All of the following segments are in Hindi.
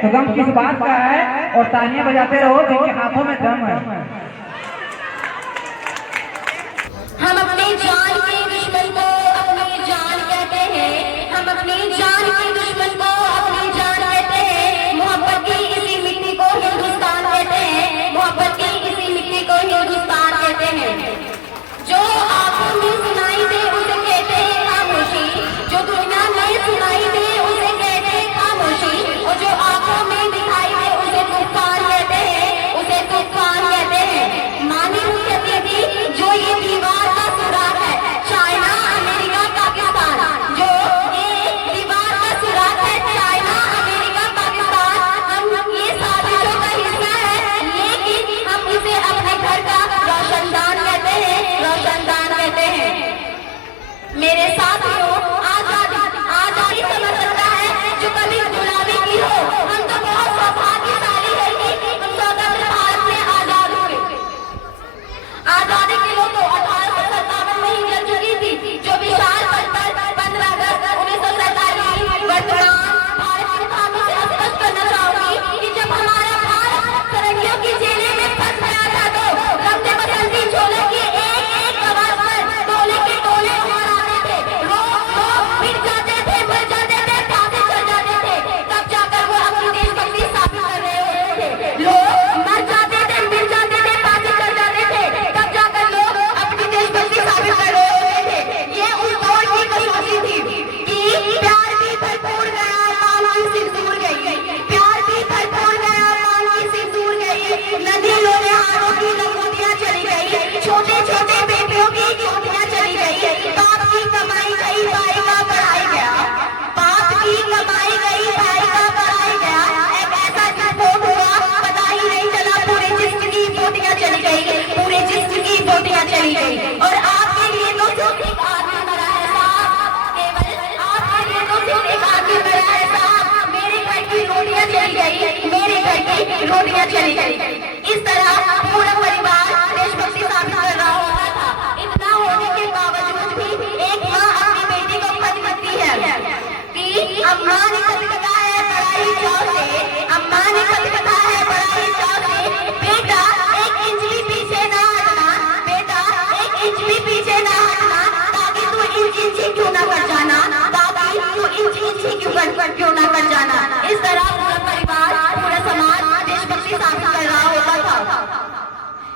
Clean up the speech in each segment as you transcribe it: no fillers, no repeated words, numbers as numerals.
तो गम किस बात का है, और तालियां बजाते रहो जिनके हाथों में दम है। हम अपनी जान के दुश्मन को अपनी जान कहते हैं, हम अपनी जान के दुश्मन को अपनी जान कहते हैं। मोहब्बत की इसी मिट्टी को हिंदुस्तान कहते हैं, मोहब्बत की इसी मिट्टी को हिंदुस्तान कहते हैं। जो आंखों में सुनाई दे उसे कहते हैं खामोशी, जो दुनिया में सुनाई दे उसे कहते हैं खामोशी, और जो आंखों में दिखाई दे उसे तूफान कहते हैं, उसे तूफान कहते हैं। मानी कहती थी जो ये दीवार का सुराग है, चाइना अमेरिका पाकिस्तान, जो ये दीवार का सुराग है, चाइना अमेरिका पाकिस्तान, हम ये साजिशों का हिस्सा है, लेकिन हम इसे अपने घर का रोशनदान कहते हैं, रोशनदान कहते हैं। मेरे साथियों, आजादी समझ सकता है जो कभी गुलामी की हो। हम तो बहुत सौभाग्यशाली है कि हम स्वतंत्र भारत में आजाद हुए। आजादी की लो तो 1857 में ही जल चुकी थी, जो विशाल पर 15 अगस्त 1947 वर्तमान भारत के खानों से स्पष्ट करना चाहूंगी कि जब हमारा भारत सरहदियों की जेलें में फंस गया था तो रंग बसंती चोले की एक आवाज पर टोले के टोले उमड़ आते थे, रो मिट जाते थे, मर जाते थे, फांसी चढ़ जाते थे, तब जाकर वो अपनी देशभक्ति साबित कर रहे होते थे। लोग मर जाते थे, मिट जाते थे, फांसी चढ़ जाते थे, तब जाकर लोग अपनी देशभक्ति साबित कर रहे होते थे। ये उस दौर की कसौटी थी कि प्यार भी भरपूर गया, मान की सिंदूर गई, प्यार भी भरपूर गया, मान की सिंदूर गई, नदियों में हाथों की लंगोटियां चली गई, छोटे छोटे बेटियों की चोटियां चली गई, बाप की कमाई गई, भाई का पढ़ाई गया, बाप की कमाई गई, भाई का पढ़ाई गया। एक ऐसा विस्फोट हुआ, पता ही नहीं चला, पूरे जिस्म की बोटियां चली गई, पूरे जिस्म की बोटियां चली गई। और आपके लिए तो सिर्फ एक आदमी मरा है साहब, केवल आपके लिए तो सिर्फ एक आदमी मरा है साहब। मेरे घर की रोटियां चली गई, मेरे घर की रोटियां चली गई। इस तरह पूरा परिवार देशभक्ति साबित कर रहा होता था। इतना होने के बावजूद भी एक माँ अपनी बेटी को खत लिखती है कि अम्मा ने खत लिखा है बड़ाई चाव से, अम्मा ने खत लिखा है बड़ाई चाव से, बेटा एक इंच भी पीछे ना हटना, बेटा एक इंच भी पीछे ना हटना, ताकि तू इंच इंच ही क्यों ना कर जाना, ताकि तू इंच इंच ही क्यों ना कर जाना। इस तरह पूरा परिवार, पूरा समाज देशभक्ति साबित कर रहा होता था।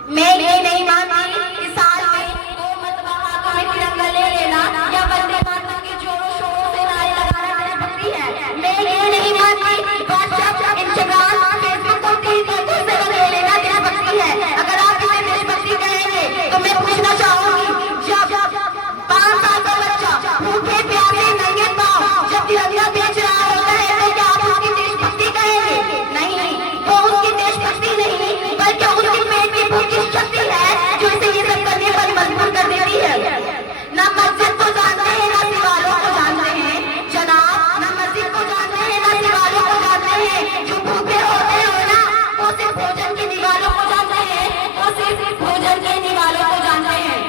मैं ये नहीं मानती कि साल में 2 मरतबा हाथों में तिरंगा ले लेना या वंदे मातरम के जोरों शोरों से नारे लगाना देशभक्ति है। मैं ये नहीं मानती कि व्हाट्सएप, इंस्टाग्राम, फेसबुक और टीवी से ले लेना देशभक्ति है। अगर आप इसे देशभक्ति कहेंगे तो मैं पूछना चाहूंगी, जब 5 साल का बच्चा भूखे प्यासे नंगे पांव जब तिरंगा बेच रहा होता है तो क्या आप उसकी देशभक्ति कहेंगे? नहीं, वो उसकी देशभक्ति नहीं बल्कि उसकी पेट की भूख की शक्ति है जो इसे ये सब करने पर मजबूर कर देती है। ना मस्जिद को जानते हैं ना दीवारों को जानते हैं जनाब, ना मस्जिद को जानते हैं ना दीवारों को जानते हैं। जो भूखे होते हो ना वो सिर्फ भोजन की दीवारों को जानते हैं, वो सिर्फ भोजन की दीवारों को जानते हैं।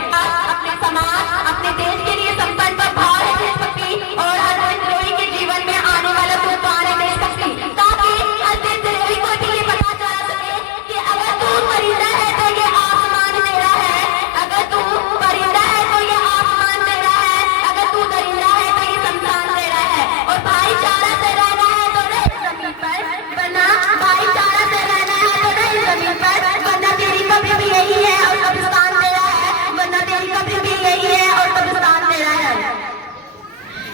अपने समाज, अपने देश के लिए संपन्न पर भाव है देशभक्ति, और हर विद्रोही के जीवन में आने वाला तूफान है देशभक्ति, ताकि हर विद्रोही को भी ये पता चल सके कि अगर तू परिंदा है तो ये आसमान मेरा है, अगर तू परिंदा है तो ये आसमान तेरा है, अगर तू दरिंदा है तो ये शमशान तेरा है। और भाईचारा से रहना है तो रह जमीन पर, वरना भाईचारा से रहना है तो रह जमीन पर, वरना तेरी कब्र भी यही है और कब्रिस्तान तेरा है, वरना तेरी कब्र भी यही है और कब्रिस्तान तेरा है।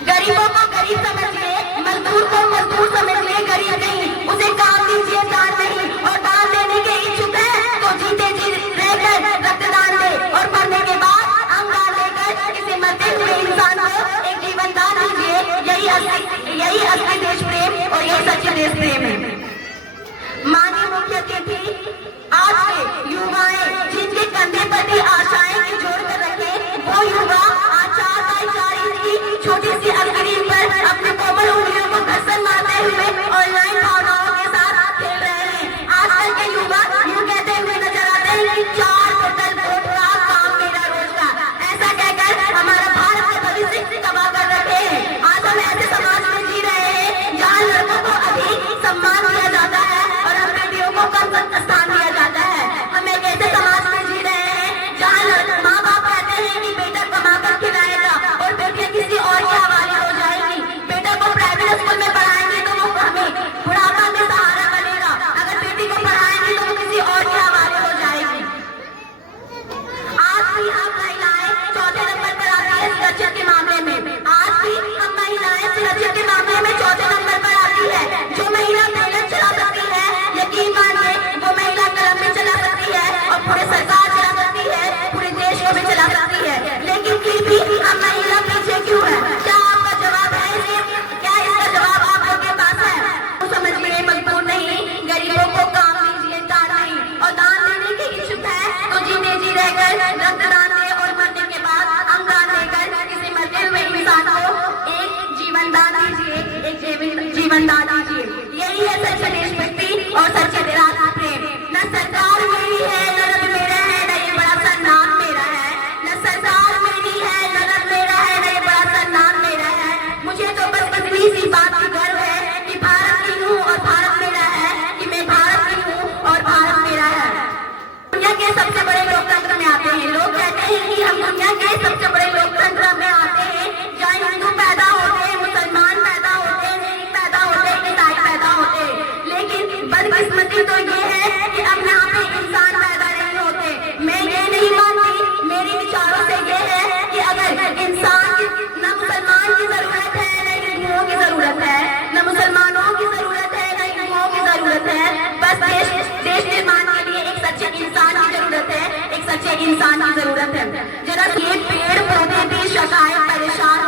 गरीबों को गरीब समझिए, मजदूर को मजदूर समझिए, गरीब नहीं, उसे काम दीजिए, दान नहीं, और दान देने के इच्छुक है तो जीते जी रहकर रक्तदान दे, और मरने के बाद अंगदान देकर किसी मरते हुए इंसान को एक जीवन दान दीजिए। यही असली देश प्रेम और यही सच्चे देश प्रेम है। माननीय मुख्य अतिथि, आज के युवाएं जिनके कंधे पर भी आशाएं की जोड़ कर रखे, वो युवा आज 4 बाई 4 इंच की छोटी सी स्क्रीन पर अपने कोमल उंगलियों को घर्षण मारते हुए ऑनलाइन भावनाओं के साथ खेल रहे हैं। आजकल के युवा यूं कहते हुए नजर आते हैं कि 4 बोतल वोट का काम मेरा रोज का, ऐसा कहकर हमारा भारत का भविष्य तबाह कर रखे हैं। आज हम ऐसे समाज में जी रहे हैं जहाँ लड़कों को अधिक सम्मान दिया इंसान की जरूरत है। जरा ये पेड़ पौधे भी शकायत परेशान